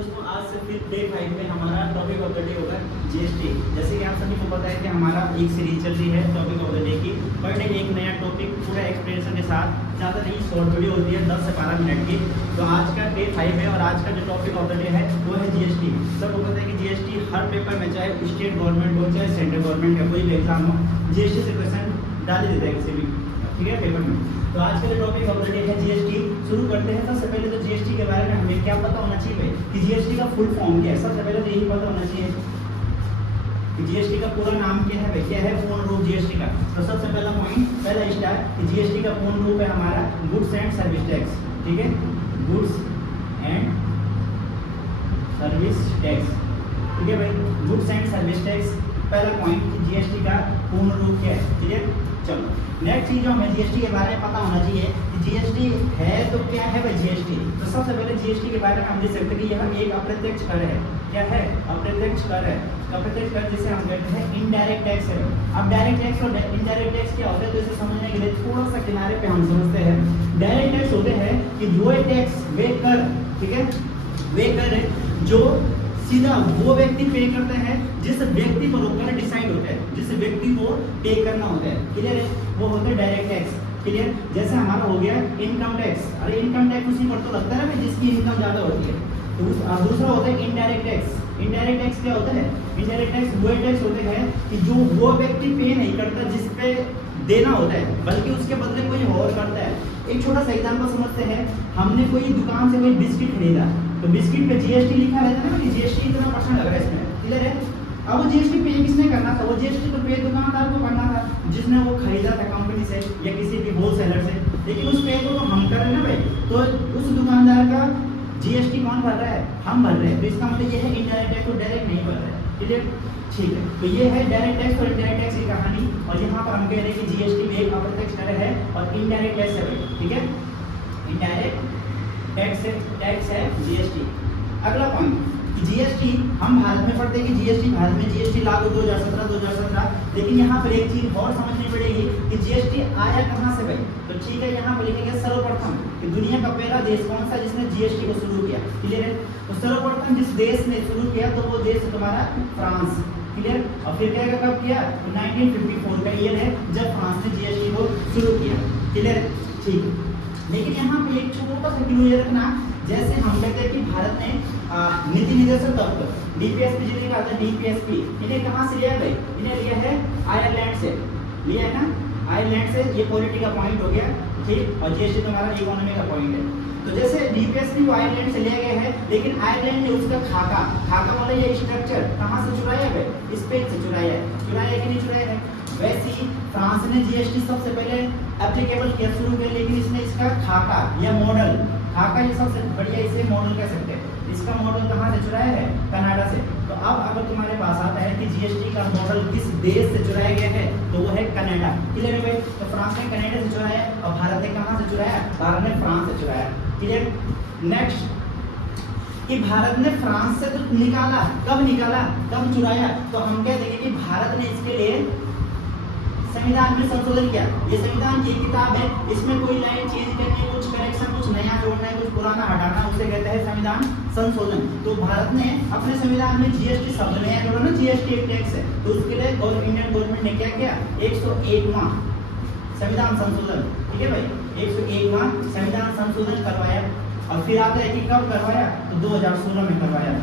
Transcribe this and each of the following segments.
दोस्तों आज से फिर डे 5 में हमारा टॉपिक ऑफ द डे होगा जीएसटी। जैसे कि आप सभी को पता है कि हमारा एक सीरीज चल रही है टॉपिक ऑफ द डे की। पर डे एक नया टॉपिक पूरा एक्सप्लेनेशन के साथ, ज़्यादा नहीं शॉर्ट वीडियो होती है 10 से 12 मिनट की। तो आज का डे 5 है और आज का जो टॉपिक ऑफ द डे है वो है जीएसटी। सबको पता है कि जीएसटी हर पेपर में, चाहे स्टेट गवर्नमेंट हो चाहे सेंट्रल गवर्नमेंट का कोई भी एग्जाम हो, जीएसटी से क्वेश्चन डाल ही देता है किसी भी, ठीक है, पेपर में। तो आज का जो टॉपिक ऑफ द डे है जीएसटी। शुरू करते हैं। सबसे पहले तो जीएसटी के बारे में हमें क्या पता होना चाहिए कि जीएसटी का फुल फॉर्म क्या है। सबसे पहले तो यही पता होना चाहिए कि जीएसटी का पूरा नाम क्या है, क्या है पूर्ण रूप जीएसटी का। तो सबसे पहला पॉइंट, पहला स्टार कि जीएसटी का पूर्ण रूप है हमारा गुड्स एंड सर्विस टैक्स, ठीक है, गुड्स एंड सर्विस टैक्स, ठीक है भाई, गुड्स एंड सर्विस टैक्स। पहला पॉइंट जीएसटी का पूर्ण रूप क्या है, क्लियर। चलो नेक्स्ट चीज जो हमें जीएसटी के बारे में पता होना चाहिए कि जीएसटी है तो क्या है भाई जीएसटी। तो सबसे पहले जीएसटी के बारे में हम देख सकते हैं कि यह एक अप्रत्यक्ष कर है। क्या है? अप्रत्यक्ष कर है। अप्रत्यक्ष कर जिसे हम कहते हैं इनडायरेक्ट टैक्स है। अब डायरेक्ट टैक्स और इनडायरेक्ट टैक्स क्या होता है, तो इसे समझने के लिए थोड़ा सा किनारे पे हम समझते हैं। डायरेक्ट टैक्स होते हैं कि वो टैक्स, वे कर, ठीक है, वे कर जो सीधा वो व्यक्ति पे करता है जिस व्यक्ति पर ऊपर डिसाइड होता है, जिस व्यक्ति को पे करना होता है, क्लियर है, वो होता है डायरेक्ट टैक्स, क्लियर। जैसे हमारा हो गया इनकम टैक्स। अरे इनकम टैक्स उसी पर तो लगता है ना जिसकी इनकम ज्यादा होती है। तो दूसरा होता है इनडायरेक्ट टैक्स। इनडायरेक्ट टैक्स क्या होता है? इनडायरेक्ट टैक्स वो टैक्स होते हैं कि जो वो व्यक्ति पे नहीं करता जिस पे देना होता है, बल्कि उसके बदले कोई और करता है। एक छोटा सा एग्जांपल समझते हैं। हमने कोई दुकान से कोई बिस्किट खरीदा, तो बिस्किट पे जीएसटी लिखा रहता है ना कि जीएसटी इतना परसेंट लग रहा है इसमें, क्लियर है। अब वो जीएसटी पे किसने करना था? वो जीएसटी तो पे दुकानदार को करना था जिसने वो खरीदा था कंपनी से या किसी भी होलसेलर से। लेकिन उस पे को हम कर रहे हैं ना भाई, तो उस दुकानदार का जीएसटी कौन भर रहा है? हम भर रहे हैं। तो इसका मतलब ये है इनडायरेक्ट टैक्स को डायरेक्ट नहीं भर रहा है, क्लियर, ठीक है। तो ये है डायरेक्ट टैक्स और इनडायरेक्ट टैक्स की कहानी। और यहाँ पर हम कह रहे हैं कि जीएसटी में एक अप्रत्यक्ष कर है और इनडायरेक्ट टैक्स है भाई, ठीक है, इनडायरेक्ट टैक्स है जीएसटी। अगला पॉइंट कि जीएसटी हम भारत में पढ़ते हैं कि जीएसटी भारत में जीएसटी लागू 2017। लेकिन यहाँ पर एक चीज और समझनी पड़ेगी कि जीएसटी आया कहाँ से भाई। तो ठीक है, यहाँ पर लिखेंगे सर्वप्रथम कि दुनिया का पहला देश कौन सा जिसने जीएसटी को शुरू किया, क्लियर है। तो सर्वप्रथम जिस देश ने शुरू किया तो वो देश तुम्हारा फ्रांस, क्लियर। और फिर क्या कब किया? तो 1954 का ईयर है जब फ्रांस ने जीएसटी को शुरू किया, क्लियर, ठीक है। लेकिन यहाँ पे एक छोटा सा क्लू ये रखना, जैसे हम कहते हैं कि भारत ने नीति निर्देशक दफ्तर डीपीएसपी जिन्हें कहा था डीपीएसपी, इन्हें कहाँ से लिया भाई? इन्हें लिया है आयरलैंड से, लिया है ना आयरलैंड से। ये पॉलिटी का पॉइंट हो गया, ठीक। और जीएसटी तुम्हारा इकोनॉमी का पॉइंट है। तो जैसे डीपीएसपी को आयरलैंड से लिया गया है, लेकिन आयरलैंड ने उसका खाका वाला ये स्ट्रक्चर कहाँ से चुराया है भाई? स्पेन से चुराया है। चुराया कि नहीं चुराया है? वैसे ही फ्रांस ने जीएसटी सबसे पहले एप्लीकेबल किया, शुरू किया, लेकिन इसने इसका खाका या मॉडल, खाका ये सबसे बढ़िया इसे मॉडल कह सकते हैं, इसका मॉडल कहाँ से चुराया है? कनाडा से। तो अब अगर तुम्हारे पास आता है कि जीएसटी का मॉडल किस देश से चुराया गया है, तो वो है कनाडा, क्लियर है भाई। तो फ्रांस ने कनाडा से चुराया और भारत ने कहाँ से चुराया? भारत ने फ्रांस से चुराया, क्लियर। नेक्स्ट कि भारत ने फ्रांस से तो निकाला, कब निकाला, कब चुराया? तो हम कह देंगे कि भारत ने इसके लिए संविधान में संशोधन किया। ये संविधान की किताब है, इसमें कोई लाइन चेंज करनी, कुछ करेक्शन, कुछ नया जोड़ना है, कुछ पुराना हटाना, उसे कहते हैं संविधान संशोधन। तो भारत ने अपने संविधान में जीएसटी शब्द नया जोड़ा ना, जीएसटी एक टैक्स है, तो उसके लिए और इंडियन गवर्नमेंट ने क्या किया? 101वां संविधान संशोधन, ठीक है भाई, 101वां संविधान संशोधन करवाया। और फिर आता है कि कब करवाया? तो 2016 में करवाया,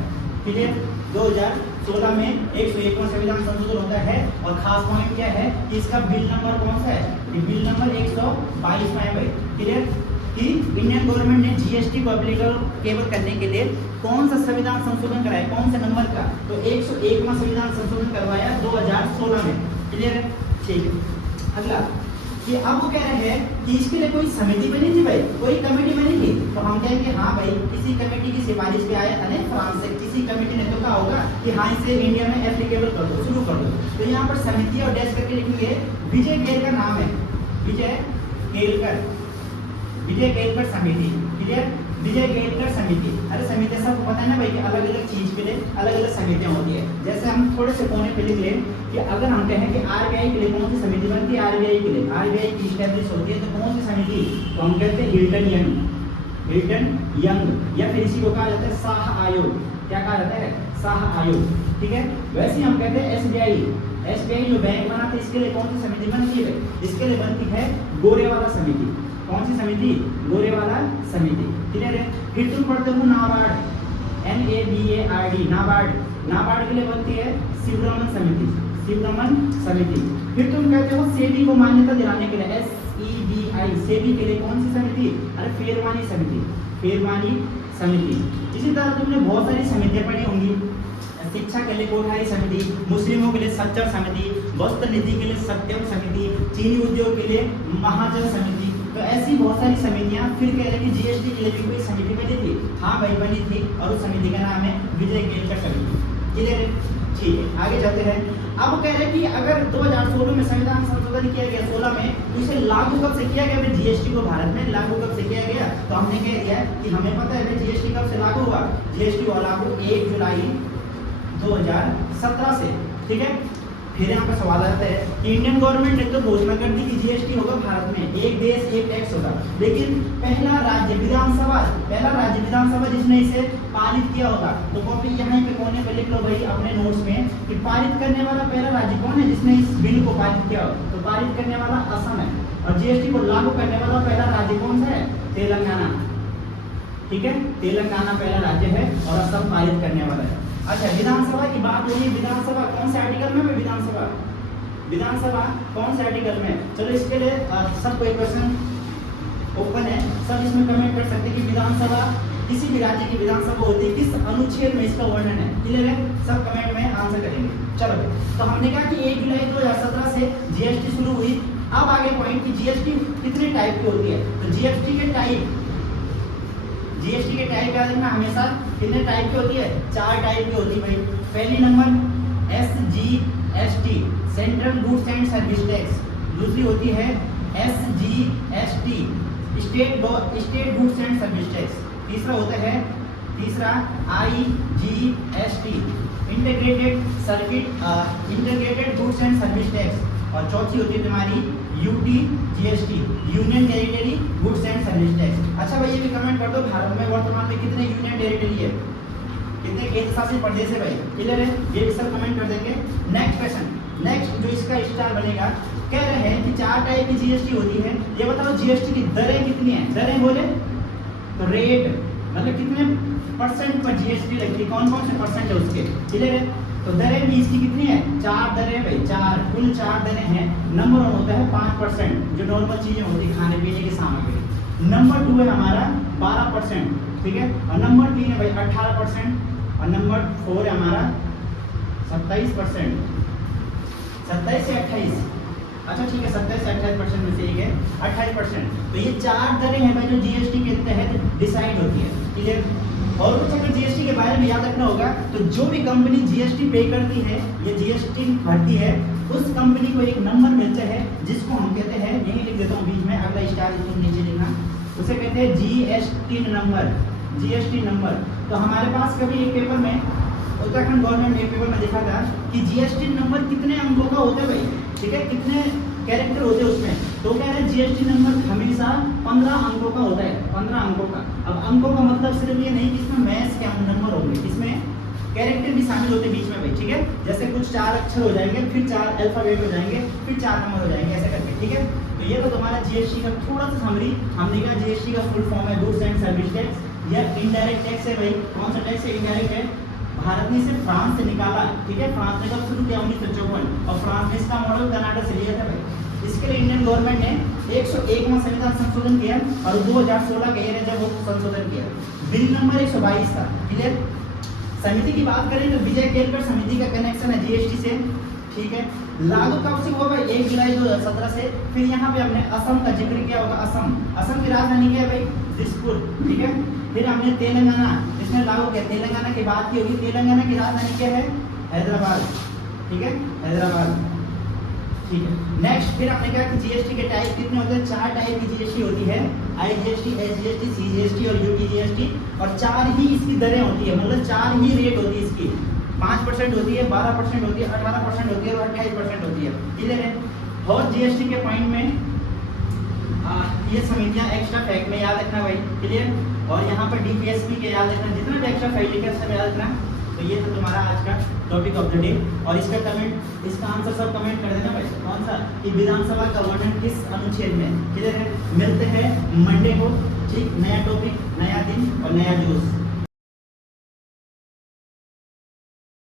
क्लियर। 2016 में 101वां संविधान संशोधन होता है। और खास पॉइंट क्या है कि इसका बिल नंबर कौन सा है? बिल नंबर 122 में है भाई, क्लियर, कि इंडियन गवर्नमेंट ने जीएसटी को एप्लीकेबल करने के लिए कौन सा संविधान संशोधन कराया, कौन से नंबर का? तो 101वां संविधान संशोधन करवाया 2016 में, क्लियर है, ठीक है। अगला कि अब वो कह रहे हैं कि इसके लिए कोई समिति बनी थी भाई, कोई कमेटी बनी थी। तो हम कहेंगे हाँ भाई, किसी कमेटी की सिफारिश पे आया था ना फ्रांस से, किसी कमेटी ने तो कहा होगा कि हाँ इसे इंडिया में एप्लीकेबल कर दो, शुरू कर दो। तो यहाँ पर समिति और डैश करके लिखेंगे। विजय केलकर नाम है, विजय केलकर समिति, क्लियर, विजय केलकर समिति। अरे समिति सबको पता है ना भाई कि अलग अलग चीज के लिए अलग अलग समितियां होती है। जैसे हम थोड़े से कोने पे लिख लें कि अगर हम कहें कि आरबीआई के लिए कौन सी समिति बनती है, आरबीआई के लिए, आरबीआई की स्टैब्लिश होती है तो कौन सी समिति? तो हम कहते हैं हिल्टन यंग, हिल्टन यंग, या फिर इसी को कहा जाता है शाह आयोग। क्या कहा जाता है? शाह आयोग। ठीक है, वैसे ही हम कहते हैं एसबीआई जो बैंक बना था, इसके लिए कौन सी समिति बनती है? इसके लिए बनती है गोरेवाला समिति। कौन सी समिति? गोरेवाला समिति। क्लियर है? फिर तुम पढ़ते हो नाबार्ड, NABARD, नाबार्ड के लिए बनती है शिवरमन समिति। फिर तुम कहते हो सेबी को मान्यता दिलाने के लिए SEBI, सेबी के लिए कौन सी समिति? अरे फेरवानी समिति। इसी तरह तुमने बहुत सारी समितियां पढ़ी होंगी। शिक्षा के लिए कोठारी समिति, मुस्लिमों के लिए सच्चर समिति, वस्त्र नीति के लिए सत्यम समिति, चीनी उद्योग के लिए महाजन समिति। तो ऐसी बहुत सारी समितियां। फिर कह रहे हैं कि जीएसटी के लिए भी कोई समिति बनी थी। हाँ भाई बनी थी, और उस समिति का नाम है विजय केलकर समिति। क्लियर है? ठीक है, आगे चलते हैं। अब कह रहे हैं कि अगर 2016 में संविधान संशोधन किया गया 16 में, तो इसे लागू कब से किया गया? जीएसटी को भारत में लागू कब से किया गया? तो हमने कह दिया कि हमें पता है जीएसटी कब से लागू हुआ। जीएसटी हुआ लागू 1 जुलाई 2017 से। ठीक है, फिर यहाँ पे सवाल आता है कि इंडियन गवर्नमेंट ने तो घोषणा कर दी कि जीएसटी होगा भारत में, एक देश एक टैक्स होगा, लेकिन पहला राज्य विधानसभा जिसने इसे पारित किया होगा। तो कॉपी यहाँ पे कोने पे लिख लो भाई अपने नोट्स में कि पारित करने वाला पहला राज्य कौन है जिसने इस बिल को पारित किया हो। तो पारित करने वाला असम है, और जीएसटी को लागू करने वाला पहला राज्य कौन सा है? तेलंगाना। ठीक है, तेलंगाना पहला राज्य है और असम पारित करने वाला है। अच्छा, विधानसभा की बात हो रही है। विधानसभा कौन से आर्टिकल में? विधानसभा कौन से आर्टिकल में? चलो इसके लिए सब कोई क्वेश्चन ओपन है, सब इसमें कमेंट कर सकते हैं कि विधानसभा किसी भी राज्य की विधानसभा होती है, किस अनुच्छेद में इसका वर्णन है। क्लियर है? सब कमेंट में आंसर करेंगे। चलो, तो हमने कहा कि 1 जुलाई 2017 से जीएसटी शुरू हुई। अब आगे पॉइंट कि जीएसटी कितने टाइप की होती है। तो जीएसटी के टाइप याद रखना हमेशा, कितने टाइप की होती है? 4 टाइप की होती है भाई। पहली number SGST, central goods and service tax. दूसरी होती है SGST, state goods and service tax. तीसरा होता है IGST, integrated goods and service tax. और चौथी होती है तुम्हारी UTGST, union territory goods and service tax. अच्छा भाई, ये भी कमेंट कर दो भारत में वर्तमान में कितने यूनियन टेरिटरी है, कितने केंद्र शासित प्रदेश है भाई। क्लियर है? ये भी सब कमेंट कर देंगे। नेक्स्ट क्वेश्चन, नेक्स्ट जो इसका स्टार बनेगा, कह रहे हैं कि 4 टाइप की जीएसटी होती है। ये बताओ जीएसटी की दरें कितनी है? दरें बोले तो रेट, मतलब कितने परसेंट पर जीएसटी लगती है, कौन कौन से परसेंट है उसके। क्लियर है? तो दरें भी इसकी कितनी है? 4 दरें भाई, 4 कुल 4 दरें हैं। नंबर 1 होता है 5%, जो नॉर्मल चीजें होती है खाने पीने की सामग्री। नंबर 2 है हमारा 12%। ठीक है, और नंबर 3 है भाई 18%, और नंबर 4 है हमारा 27%। 27 से 28, अच्छा ठीक है, 27 से 28% में से एक है 28%। तो ये 4 दरें हैं भाई जो जीएसटी के तहत डिसाइड होती है। क्लियर? और कुछ अगर जीएसटी के बारे में याद रखना होगा, तो जो भी कंपनी जीएसटी पे करती है या जीएसटी भरती है, उस कंपनी को एक नंबर मिलता है जिसको हम कहते हैं, यही लिख देता हूँ बीच में, अगला स्टार इसको नीचे लिखना, उसे कहते हैं जीएसटी नंबर। तो हमारे पास कभी एक पेपर में, उत्तराखंड गवर्नमेंट ने एक पेपर में देखा था कि जीएसटी नंबर कितने अंकों का होता है भाई। ठीक है, कितने कैरेक्टर होते हैं उसमें। तो कह रहे हैं जीएसटी नंबर हमेशा 15 अंकों का होता है, 15 अंकों का। अब अंकों का मतलब सिर्फ ये नहीं कि इसमें मैथ्स के नंबर होंगे, इसमें कैरेक्टर भी शामिल होते हैं बीच में भाई। ठीक है, जैसे कुछ 4 अक्षर हो जाएंगे, फिर 4 अल्फाबेट हो जाएंगे, फिर 4 नंबर हो जाएंगे, ऐसे करके। ठीक है, तो ये तो तुम्हारा जीएसटी का थोड़ा सा समरी। हमने कहा जीएसटी का फुल फॉर्म है गुड्स एंड सर्विस टैक्स, या इनडायरेक्ट टैक्स है भाई। कौन सा टैक्स है? इनडायरेक्ट है। भारत ने इसे फ्रांस से निकाला। ठीक है, फ्रांस ने कब शुरू किया? 1954, और फ्रांस ने इसका मॉडल कनाडा से लिया था भाई। इसके लिए इंडियन गवर्नमेंट ने 101वां संविधान संशोधन किया, और 2016 के ईयर जब वो संशोधन किया। बिल नंबर 122 था। क्लियर? समिति की बात करें तो विजय केलकर समिति का कनेक्शन है जीएसटी से। ठीक है, लागू कब से हुआ भाई? 1 जुलाई 2017 से। फिर यहाँ पे हमने असम का जिक्र किया होगा। असम की राजधानी क्या है भाई? दिसपुर। ठीक है, फिर हमने तेलंगाना, इसमें लागू किया, तेलंगाना की बात की होगी। तेलंगाना की राजधानी क्या है? हैदराबाद। ठीक है, हैदराबाद। ठीक है, नेक्स्ट फिर हमने कहा कि जीएसटी के टाइप कितने होते हैं? 4 टाइप की जीएसटी होती है, IGST, SGST, CGST और UTGST। और 4 ही इसकी दरें होती है, मतलब 4 ही रेट होती है इसकी। 5% होती है, 12% होती है, 18% होती है और 28% होती है। क्लियर है? और जीएसटी के पॉइंट में ये समितियां एक्स्ट्रा फैक्ट में याद रखना भाई, क्लियर। और यहाँ पर डीपीएसपी के याद रखना, जितना भी एक्स्ट्रा फैक्ट लिखा है सब याद रखना। तो ये तो तुम्हारा आज का टॉपिक ऑफ द डे। और इसका कमेंट, इसका आंसर सब कमेंट कर देना भाई। कौन सा, कि विधानसभा का वर्णन किस अनुच्छेद में, क्लियर है। मिलते हैं मंडे को, ठीक, नया टॉपिक, नया दिन और नया जोश।